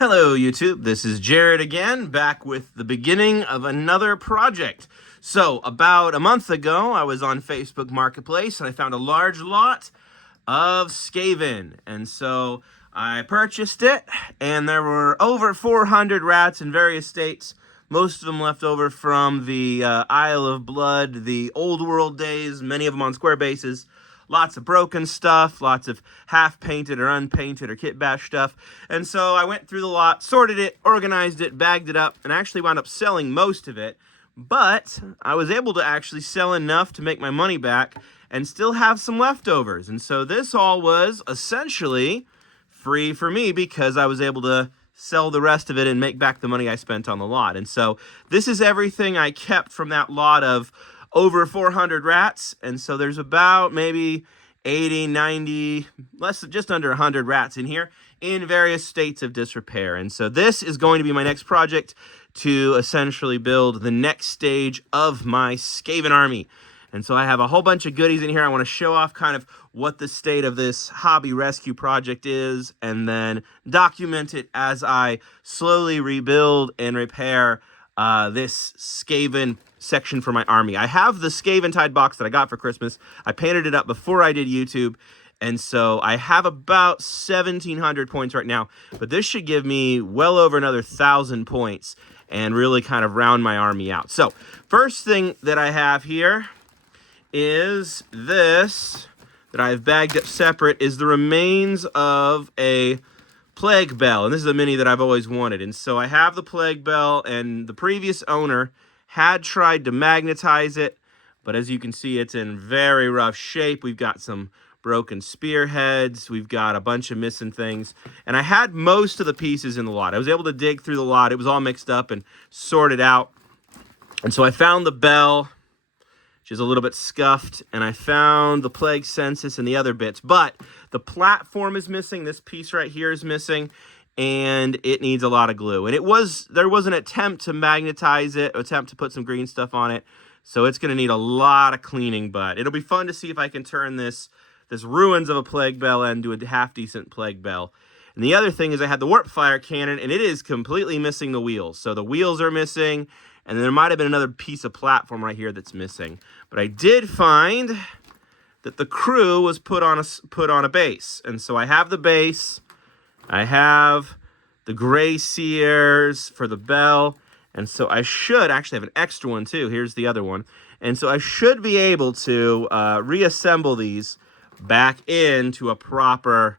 Hello YouTube, this is Jared again, back with the beginning of another project. So, about a month ago, I was on Facebook Marketplace and I found a large lot of Skaven. And so I purchased it, and there were over 400 rats in various states, most of them left over from the Isle of Blood, the old world days, many of them on square bases. Lots of broken stuff, lots of half-painted or unpainted or kit bash stuff. And so I went through the lot, sorted it, organized it, bagged it up, and actually wound up selling most of it. But I was able to actually sell enough to make my money back and still have some leftovers. And so this all was essentially free for me because I was able to sell the rest of it and make back the money I spent on the lot. And so this is everything I kept from that lot of over 400 rats. And so there's about maybe 80, 90, just under 100 rats in here in various states of disrepair. And so this is going to be my next project to essentially build the next stage of my Skaven army. And so I have a whole bunch of goodies in here. I want to show off kind of what the state of this hobby rescue project is, and then document it as I slowly rebuild and repair this Skaven section for my army. I have the Skaven tide box that I got for Christmas. I painted it up before I did YouTube, and so I have about 1,700 points right now, but this should give me well over another 1,000 points and really kind of round my army out. So first thing that I have here is this that I've bagged up separate, is the remains of a plague bell, and this is a mini that I've always wanted. And so I have the plague bell, and the previous owner had tried to magnetize it, but as you can see, it's in very rough shape. We've got some broken spearheads, we've got a bunch of missing things, and I had most of the pieces in the lot. I was able to dig through the lot. It was all mixed up and sorted out, and so I found the bell, which is a little bit scuffed, and I found the plague census and the other bits, but the platform is missing. This piece right here is missing, and it needs a lot of glue. And there was an attempt to magnetize it, attempt to put some green stuff on it, so it's going to need a lot of cleaning, but it'll be fun to see if I can turn this ruins of a plague bell into a half-decent plague bell. And the other thing is I had the warp fire cannon, and it is completely missing the wheels. So the wheels are missing, and there might have been another piece of platform right here that's missing. But I did find that the crew was put on a base. And so I have the base, I have the gray seers for the bell, and so I should actually have an extra one too. Here's the other one. And so I should be able to reassemble these back into a proper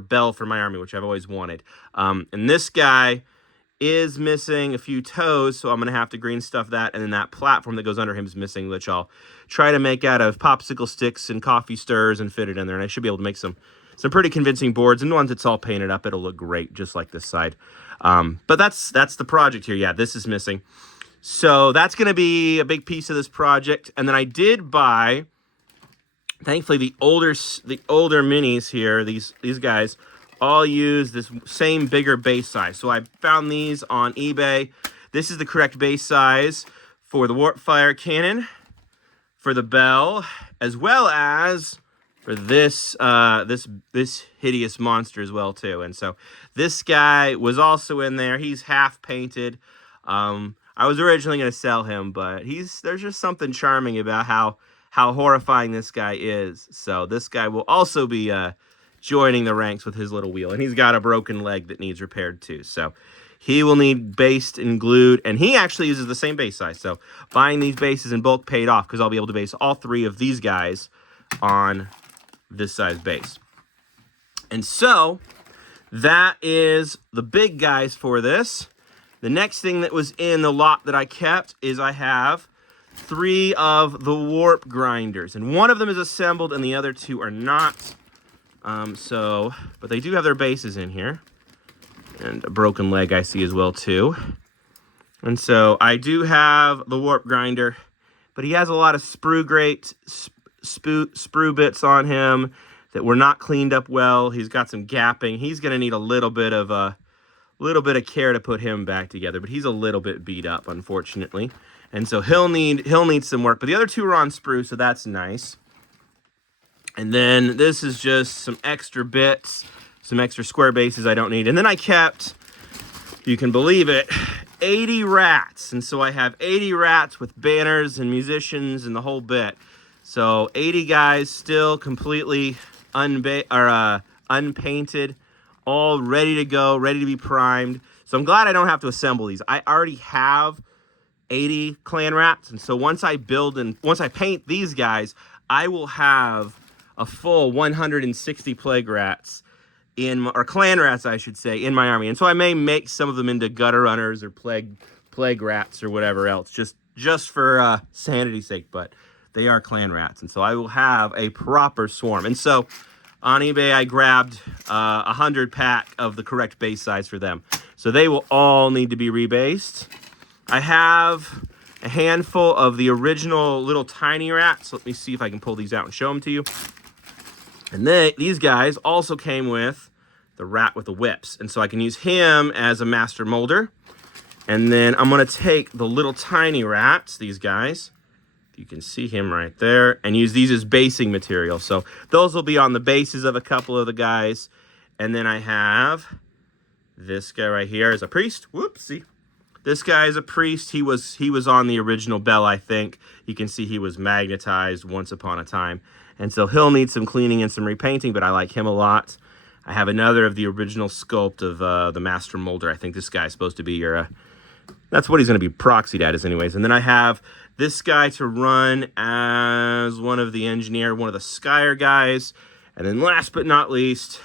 bell for my army, which I've always wanted. And this guy is missing a few toes, so I'm going to have to green stuff that, and then that platform that goes under him is missing, which I'll try to make out of popsicle sticks and coffee stirs and fit it in there, and I should be able to make some pretty convincing boards, and once it's all painted up, it'll look great, just like this side. But that's the project here. Yeah, this is missing. So that's going to be a big piece of this project, and then I did buy, thankfully, the older minis here, these guys, all use this same bigger base size. So I found these on eBay. This is the correct base size for the warp fire cannon, for the bell, as well as for this this hideous monster as well too. And so this guy was also in there. He's half painted. I was originally going to sell him, but there's just something charming about how horrifying this guy is. So this guy will also be joining the ranks with his little wheel, and he's got a broken leg that needs repaired too. So he will need based and glued, and he actually uses the same base size. So buying these bases in bulk paid off because I'll be able to base all three of these guys on this size base. And so that is the big guys for this. The next thing that was in the lot that I kept is I have 3 of the warp grinders, and one of them is assembled and the other 2 are not. But they do have their bases in here, and a broken leg I see as well too. And so I do have the warp grinder, but he has a lot of sprue bits on him that were not cleaned up well. He's got some gapping. He's going to need a little bit of care to put him back together, but he's a little bit beat up, unfortunately. And so he'll need some work. But the other 2 are on sprue, so that's nice. And then this is just some extra bits, some extra square bases I don't need. And then I kept you can believe it, 80 rats. And so I have 80 rats with banners and musicians and the whole bit. So 80 guys still completely unpainted, all ready to go, ready to be primed. So I'm glad I don't have to assemble these. I already have 80 clan rats, and so once I paint these guys, I will have a full 160 plague rats or clan rats, I should say, in my army. And so I may make some of them into gutter runners or plague rats or whatever else, just for sanity's sake. But they are clan rats, and so I will have a proper swarm. And so on eBay, I grabbed 100 pack of the correct base size for them. So they will all need to be rebased. I have a handful of the original little tiny rats. Let me see if I can pull these out and show them to you. And these guys also came with the rat with the whips. And so I can use him as a master molder. And then I'm going to take the little tiny rats, these guys. You can see him right there, and use these as basing material. So those will be on the bases of a couple of the guys. And then I have this guy right here as a priest. Whoopsie. This guy is a priest. He was on the original bell, I think. You can see he was magnetized once upon a time. And so he'll need some cleaning and some repainting, but I like him a lot. I have another of the original sculpt of the Master Molder. I think this guy is supposed to be your... that's what he's going to be proxied as anyways. And then I have this guy to run as one of the engineer, one of the Skyer guys. And then last but not least,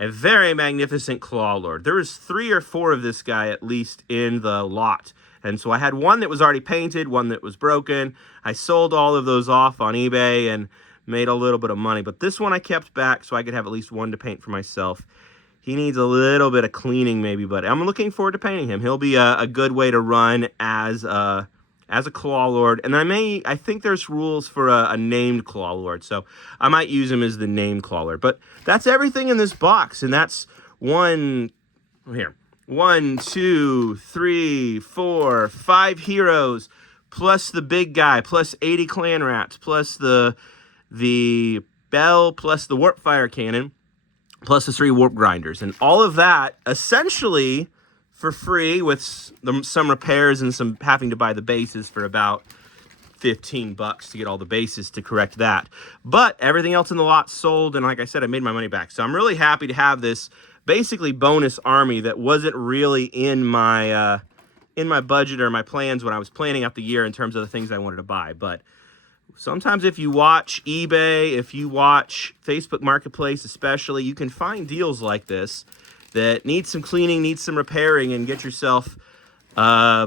a very magnificent Claw Lord. There was 3 or 4 of this guy at least in the lot. And so I had one that was already painted, one that was broken. I sold all of those off on eBay and made a little bit of money. But this one I kept back so I could have at least one to paint for myself. He needs a little bit of cleaning maybe, but I'm looking forward to painting him. He'll be a good way to run as a Claw Lord. And I think there's rules for a named Claw Lord, so I might use him as the named Claw Lord. But that's everything in this box, and that's 1, 2, 3, 4, 5 heroes, plus the big guy, plus 80 clan rats, plus the bell, plus the warp fire cannon, plus the 3 warp grinders. And all of that essentially for free, with some repairs and some having to buy the bases for about $15 to get all the bases to correct that. But everything else in the lot sold, and like I said, I made my money back. So I'm really happy to have this basically bonus army that wasn't really in my budget or my plans when I was planning out the year in terms of the things I wanted to buy. But sometimes if you watch eBay, if you watch Facebook Marketplace especially, you can find deals like this that need some cleaning, need some repairing, and get yourself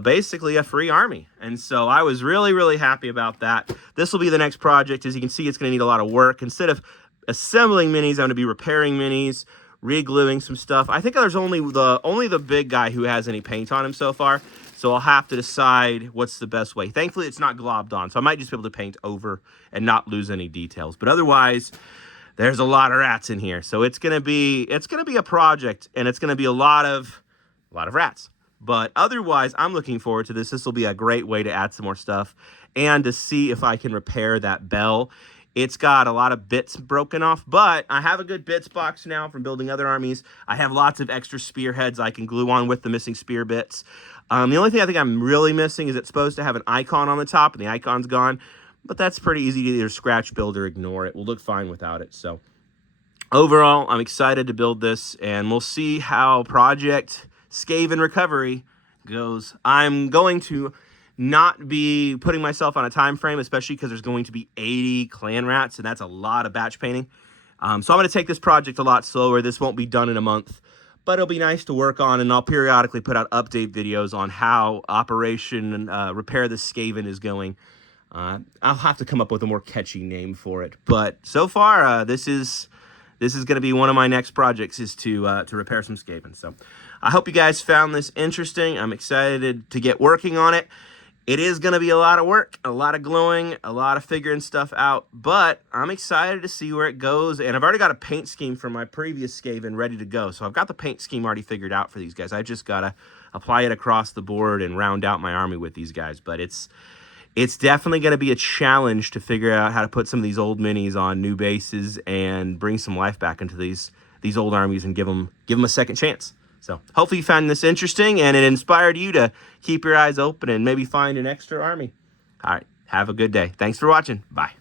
basically a free army. And so I was really, really happy about that. This will be the next project. As you can see, it's going to need a lot of work. Instead of assembling minis, I'm going to be repairing minis, re-gluing some stuff. I think there's only the big guy who has any paint on him so far. So I'll have to decide what's the best way. Thankfully, it's not globbed on, so I might just be able to paint over and not lose any details. But otherwise, there's a lot of rats in here. So it's gonna be a project, and it's gonna be a lot of rats. But otherwise, I'm looking forward to this. This will be a great way to add some more stuff and to see if I can repair that bell. It's got a lot of bits broken off, but I have a good bits box now from building other armies. I have lots of extra spearheads I can glue on with the missing spear bits. The only thing I think I'm really missing is it's supposed to have an icon on the top, and the icon's gone. But that's pretty easy to either scratch, build, or ignore. It will look fine without it. So overall, I'm excited to build this, and we'll see how Project Skaven Recovery goes. I'm going to not be putting myself on a time frame, especially because there's going to be 80 clan rats, and that's a lot of batch painting. So I'm going to take this project a lot slower. This won't be done in a month, but it'll be nice to work on, and I'll periodically put out update videos on how Operation Repair the Skaven is going. I'll have to come up with a more catchy name for it, but so far, this is going to be one of my next projects, is to repair some Skaven. So I hope you guys found this interesting. I'm excited to get working on it. It is going to be a lot of work, a lot of gluing, a lot of figuring stuff out, but I'm excited to see where it goes, and I've already got a paint scheme from my previous Skaven ready to go, so I've got the paint scheme already figured out for these guys. I just got to apply it across the board and round out my army with these guys, but it's definitely going to be a challenge to figure out how to put some of these old minis on new bases and bring some life back into these old armies and give them a second chance. So hopefully you found this interesting and it inspired you to keep your eyes open and maybe find an extra army. All right. Have a good day. Thanks for watching. Bye.